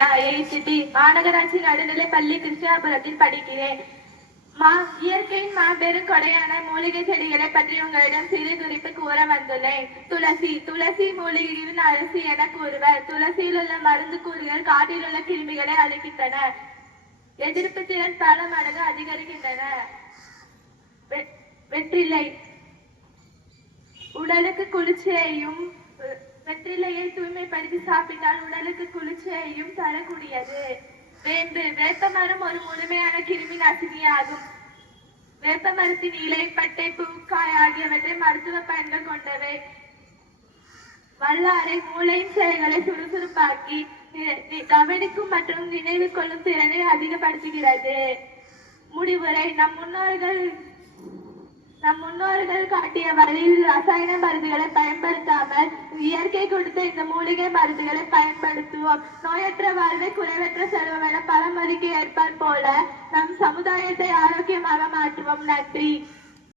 மாநகராட்சி நடுநிலைப் பள்ளி கிருஷ்ணாபுரத்தில் படிக்கிறேன். இயற்கையின் மாபெரும் கொடையான மூலிகை செடிகளை பற்றி உங்களிடம் சிறு குறிப்பு கூற வந்துள்ளேன். துளசி. துளசி மூலிகையின் அரசி என கூறுவர். துளசியில் உள்ள மருந்து கூறுகள் காட்டில் உள்ள கிருமிகளை அழிக்கின்றன. எதிர்ப்பு திறன் பல மடங்கு அதிகரிக்கின்றன. வெற்றிலை. உடலுக்கு குளிர்ச்சியையும் வெற்றிலையை தூய்மைப்படுத்தி சாப்பிட்டால் உடலுக்கு குளிர்ச்சியையும் தரக்கூடியது. வேம்பு. வேப்ப மரம் ஒரு முழுமையான கிருமி நாசினியாகும். வேப்ப மரத்தின் இலை, பட்டை, பூ, காய் ஆகியவற்றை மருத்துவ பயன்கள் கொண்டவை. வல்லாரை மூளையின் செயல்களை சுறுசுறுப்பாக்கி கவனிக்கும் மற்றும் நினைவு கொள்ளும் திறனை அதிகப்படுத்துகிறது. முடிவுரை. நம் முன்னோர்கள் காட்டிய வழியில் ரசாயன மருந்துகளை பயன்படுத்தாமல் இயற்கை கொடுத்த இந்த மூலிகை மருந்துகளை பயன்படுத்துவோம். நோயற்ற வாழ்வை குறைவற்ற செல்வம் என பழமொழிக்கு ஏற்பார் போல நம் சமுதாயத்தை ஆரோக்கியமாக மாற்றுவோம். நன்றி.